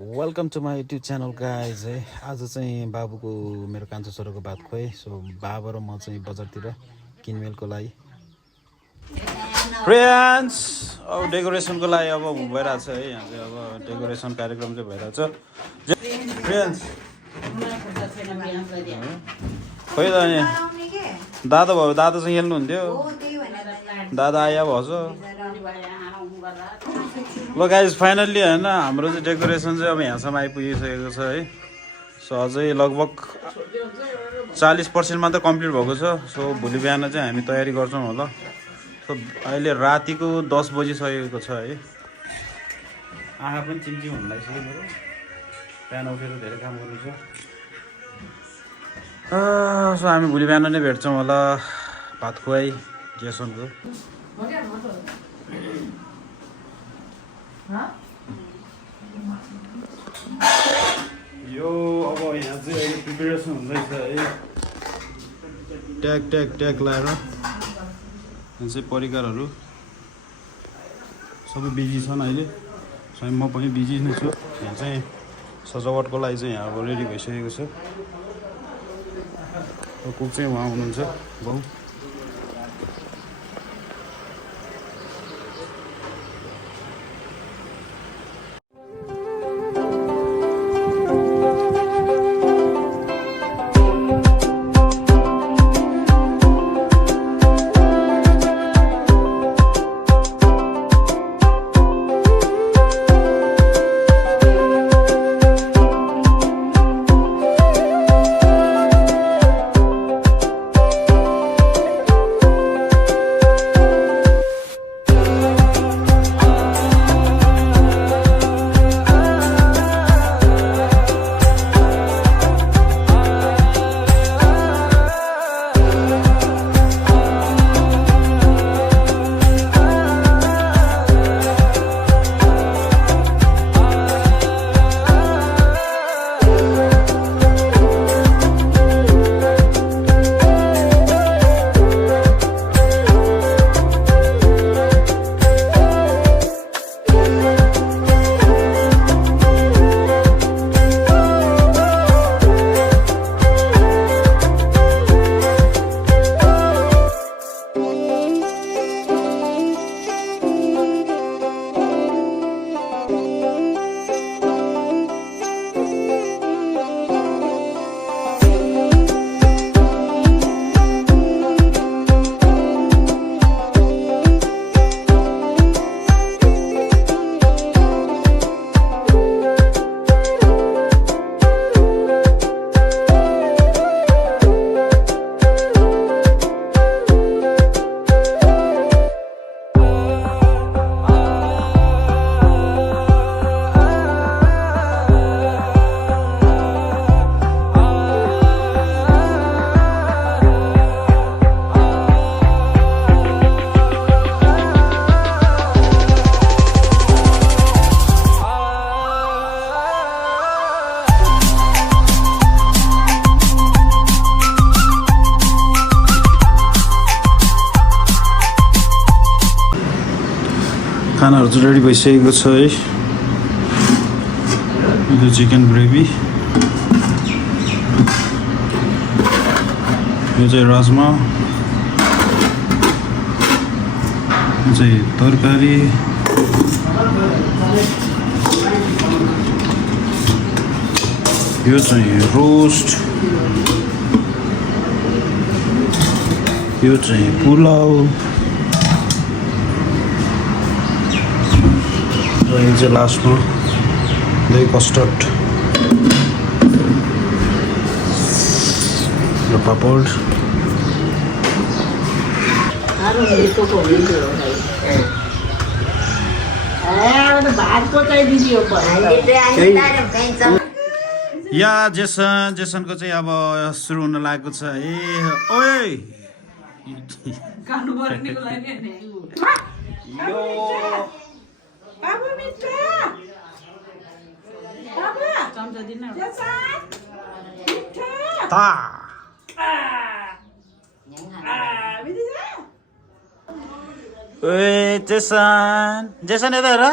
Welcome to my YouTube channel guys है। आज चाहिँ बाबुको मेरो कान्छो छोराको बात खोइ। सो बाबा र म चाहिँ बजारतिर किनमेलको लागि फ्रेन्ड्स अब डेकोरेसनको लागि अब भइरहेछ है। यहाँ चाहिँ अब डेकोरेसन कार्यक्रम चाहिँ भइरहेछ फ्रेन्ड्स। खोइ त नि दादा भयो, दादासँग खेल्नुहुन्थ्यो, दादा आया भएछ। ल गाइज फाइनल्ली होइन हाम्रो चाहिँ डेकोरेसन चाहिँ अब यहाँसम्म आइपुगिसकेको छ है। सो अझै लगभग 40% मात्र कम्प्लिट भएको छ। सो भोलि बिहान चाहिँ हामी तयारी गर्छौँ होला। सो अहिले रातिको 10 बजिसकेको छ है। आँखा पनि चिमचिम हुन लागिसक्यो मेरो, बिहान उठेर धेरै काम गर्नु छ। सो हामी भोलि बिहान नै भेट्छौँ होला भात खुवाई जेसनको। यो अब यहाँ चाहिँ अहिले प्रिपेरेसन हुँदैछ है। ट्याग ट्याग ट्याग लाएर यहाँ चाहिँ परिकारहरू सबै बिजी छन् अहिले। स्वयं म पनि बिजी नै छु। यहाँ चाहिँ सजावटको लागि चाहिँ यहाँ अब रेडी भइसकेको छ। कुक चाहिँ उहाँ हुनुहुन्छ बाउ। खानाहरू चाहिँ रेडी भइसकेको छ है। यो चिकन ग्रेभी, यो चाहिँ राजमा, यो चाहिँ तरकारी, यो चाहिँ रोस्ट, यो चाहिँ पुलाउ, र यो चाहिँ लास्टमा दही कस्टर्ड र पापड। या जेसनको चाहिँ अब सुरु हुन लागेको छ है। ओए यो बाबु मित्र बाबु चम्चा दिन ता ओए जेसन जेसन यता हेर।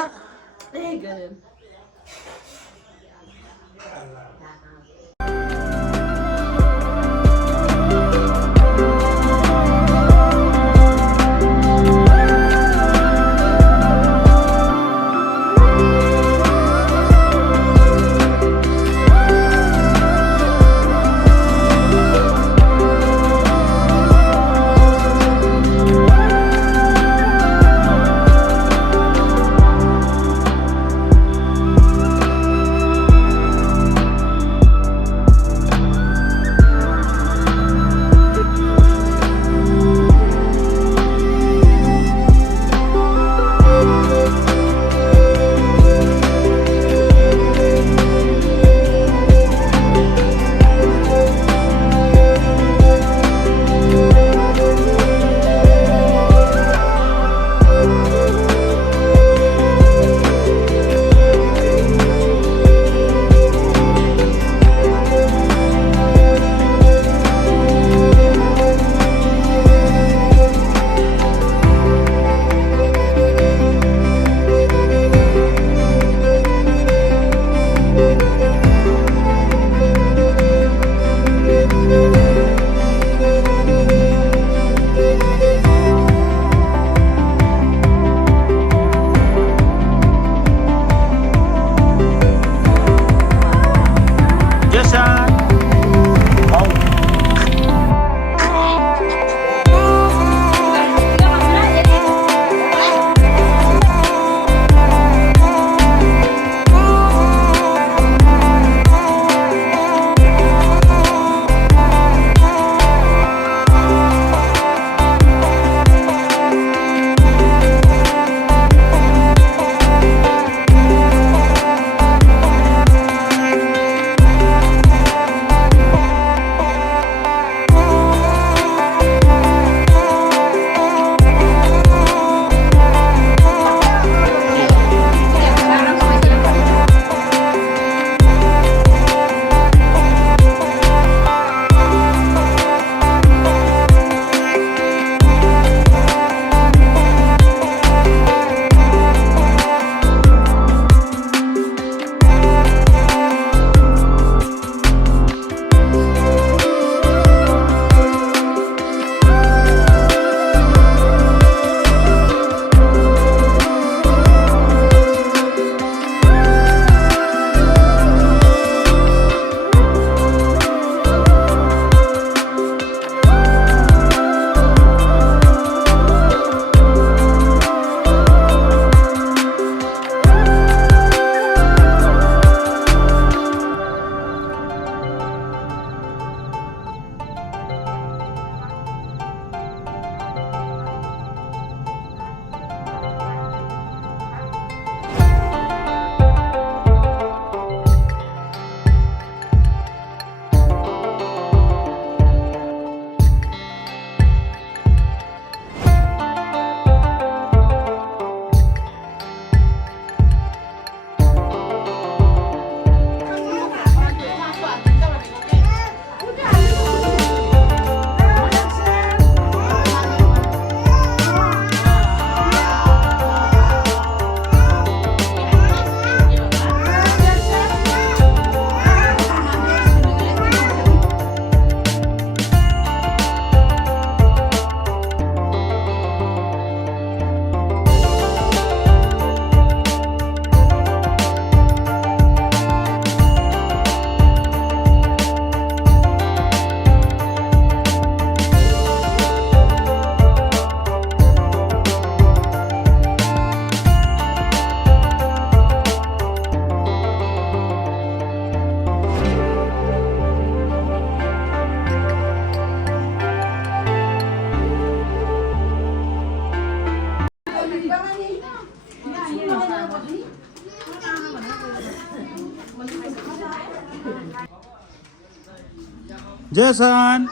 जेसन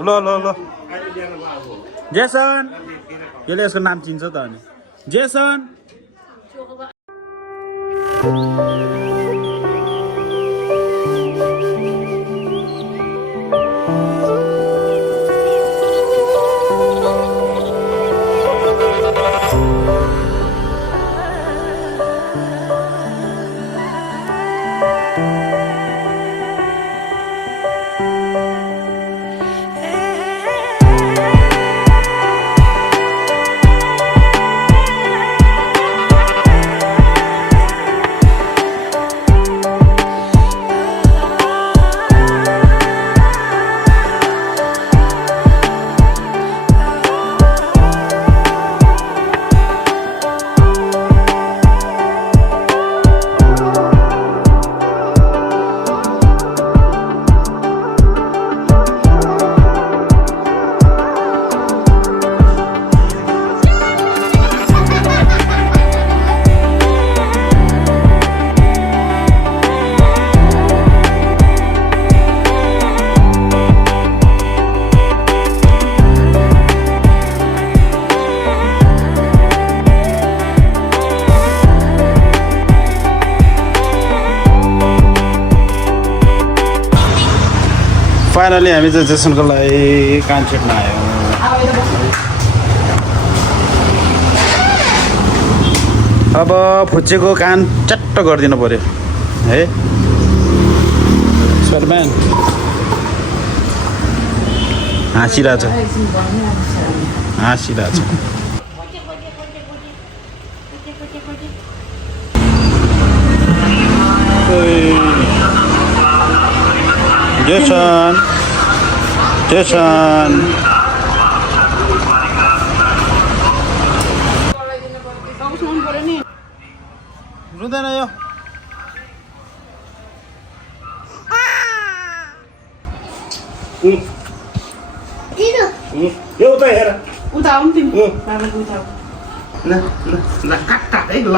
ल ल ल जेसन यसले यसको नाम चिन्छ त अनि जेसन फाइनली हामी चाहिँ जेसनको लागि कान छेट्न आयौँ अब फुच्चेको कान चट्ट गरिदिनु पर्यो है स्पाइडरम्यान हाँसिरहेछ जेसन रुँदैन यो यो उता हेर उता आउनु तिमी बाबाको उता ल ल ल काट्टा है ल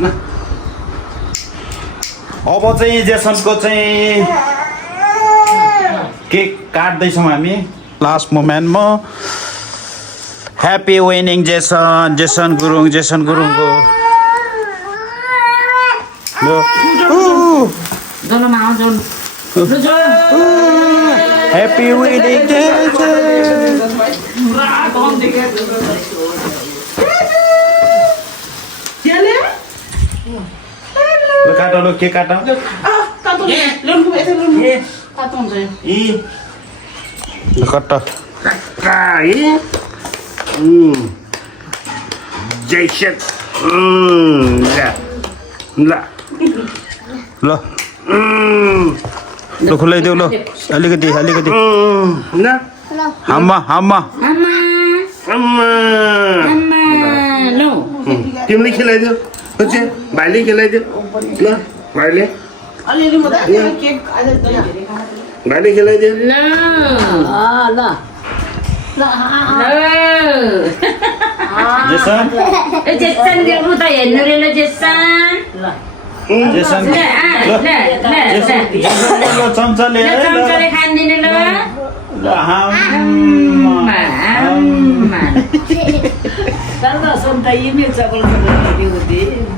ल अब चाहिँ जेसनको चाहिँ केक काट्दैछौँ हामी लास्ट मोमेन्टमा ह्याप्पी विनिङ जेसन गुरुङको ह्याप्पी विनिङ काट लो के काट जेसन ल ल खुलाइदेऊ ल अलिकति ल हाम्मा तिमीले खिलाइदेऊ खोजे भाइले खिलाइदेऊ ल भाइले खिलाइदेऊ जेसन चम्चाले खानिदिनु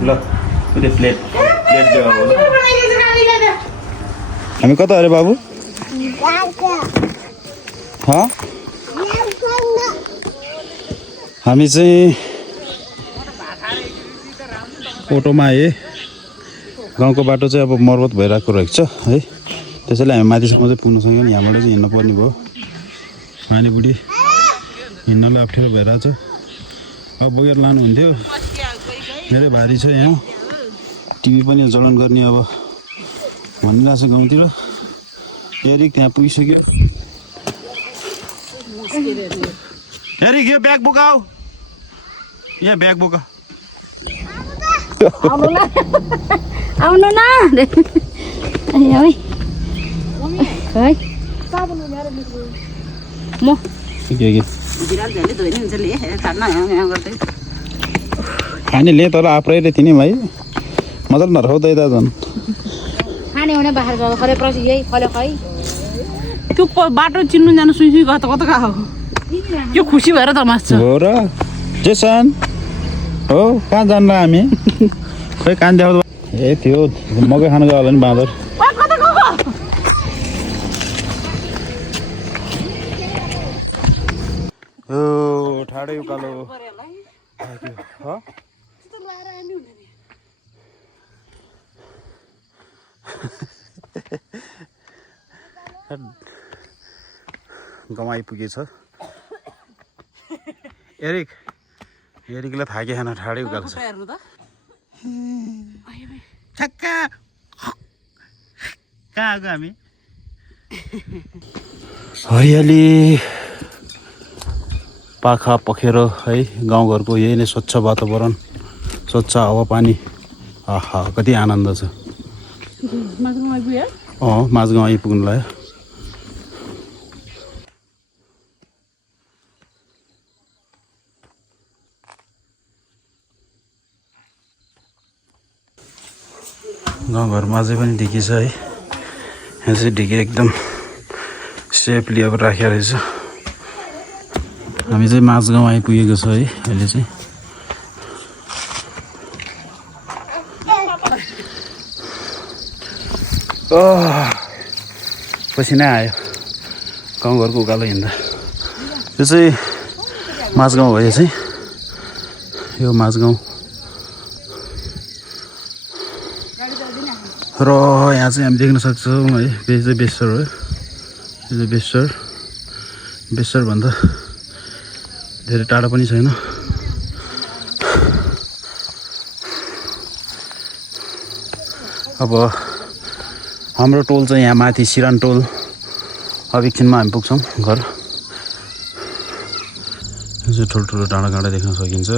ल प्लेट हामी कता अरे बाबु हामी चाहिँ अटोमा आए गाउँको बाटो चाहिँ अब मर्मत भइरहेको रहेछ है त्यसैले हामी माथिसम्म चाहिँ पुग्न सक्यौँ यहाँबाट चाहिँ हिँड्नु पर्ने भयो पानीबुढी हिँड्नलाई अप्ठ्यारो भइरहेछ अब बोकेर लानुहुन्थ्यो धेरै भारी छ यहाँ टिभी पनि जलन गर्ने अब भनिरहेछ गाउँतिर एरिक त्यहाँ पुगिसक्यो एरिक यो ब्याग बोकाऊ यहाँ ब्याग बोका आउनु न म के बिरालोले धोइने हुन्छ ले खान्न यहाँ गर्दै खाने ले तर आफ्नै थिएँ नि भाइ मजाले नरखाउँदै त झन् खाने भने बाहिर गएको खरे पछि यही खले खै त्यो बाटो चिन्नु जानु सुई कता कता गएको त्यो खुसी भएर तमास हो र जेसन हो कहाँ जान्न हामी खै कान देखाउँदा ए त्यो मकै खानु गयो होला नि बाँदर हो ठाडै उकालो गाउँ आइपुगेछ एरिकलाई थाहा खान ठाडै उकालो छ ठ्याक्का कहाँ आएको हामी हरियाली पाखा पखेरो है गाउँघरको यही नै स्वच्छ वातावरण स्वच्छ हावापानी आहा कति आनन्द छ माझगाउँ आइपुग्नु लाग्यो गाउँघरमा अझै पनि ढिकी छ है यहाँ चाहिँ ढिकी एकदम सेफली अब राखेको रहेछ हामी चाहिँ माझगाउँ आइपुगेको छ है अहिले चाहिँ पसिना आयो गाउँघरको उकालो हिँड्दा यो चाहिँ माझगाउँ हो यो चाहिँ यो माझगाउँ र यहाँ चाहिँ हामी देख्न सक्छौँ है यो चाहिँ बेसर हो यो चाहिँ बेसरभन्दा धेरै टाढा पनि छैन अब हाम्रो टोल चाहिँ यहाँ माथि सिरान टोल अब एकछिनमा हामी पुग्छौँ घर यो चाहिँ ठुल्ठुलो डाँडा देख्न सकिन्छ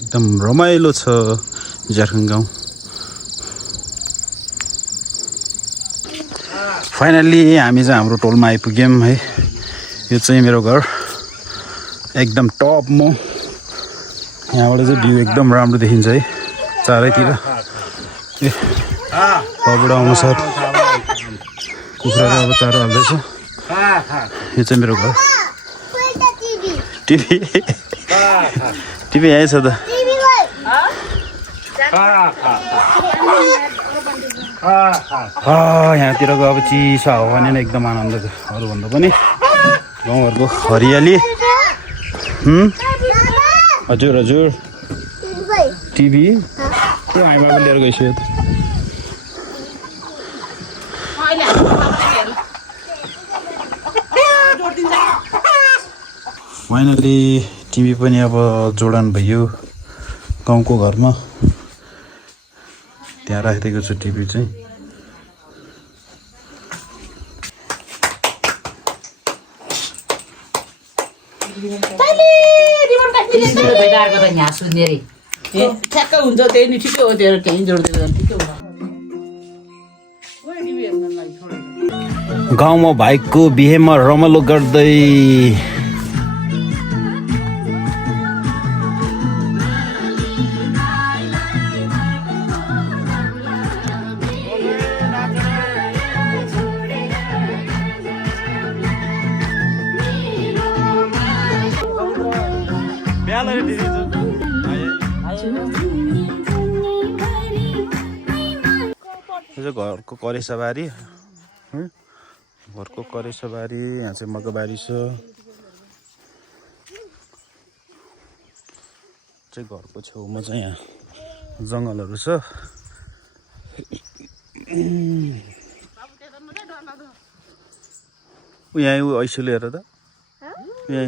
एकदम रमाइलो छ झारखण्ड गाउँ फाइनल्ली हामी चाहिँ हाम्रो टोलमा आइपुग्यौँ है यो चाहिँ मेरो घर एकदम टपमा यहाँबाट चाहिँ भ्यू एकदम राम्रो देखिन्छ है चारैतिर घरबाट आउनु साथ कुखुराले अब चारो हाल्दैछ यो चाहिँ मेरो घर टिभी यहीँ छ त यहाँतिरको अब चिसो हावापानी नै एकदम आनन्द छ अरूभन्दा पनि गाउँघरको हरियाली हजुर टिभी त्यो आइमाको लिएर गइसक्यो फाइनली टिभी पनि अब जोडान भयो गाउँको घरमा त्यहाँ राखिदिएको छु टिभी चाहिँ ठ्याक्क हुन्छ त्यही नि ठिकै हो त्यो त्यहीँ जोडिदिएको ठिकै हो गाउँमा भाइको बिहेमा रमाइलो गर्दै घरको करेसाबारी घरको करेसाबारी यहाँ चाहिँ मकैबारी छ चाहिँ घरको छेउमा चाहिँ यहाँ जङ्गलहरू छ यहाँ ऐसोले हेर त यहाँ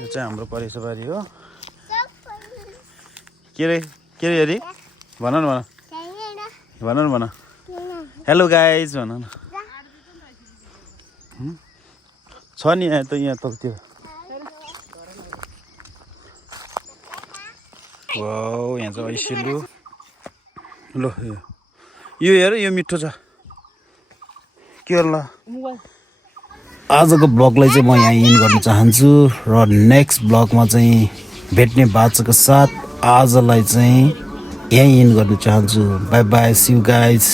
यो चाहिँ हाम्रो करेसाबारी हो के रे अरे भन न हेलो गाइज भन न छ नि यहाँ त यहाँ तलतिर वाउ यहाँ चाहिँ ऐसिलु ल यो हेर यो मिठो छ के ल आजको ब्लगलाई चाहिँ म यहाँ इन गर्न चाहन्छु र नेक्स्ट ब्लगमा चाहिँ भेट्ने बाचाको साथ आजलाई चाहिँ यहीँ इन गर्न चाहन्छु bye bye see you guys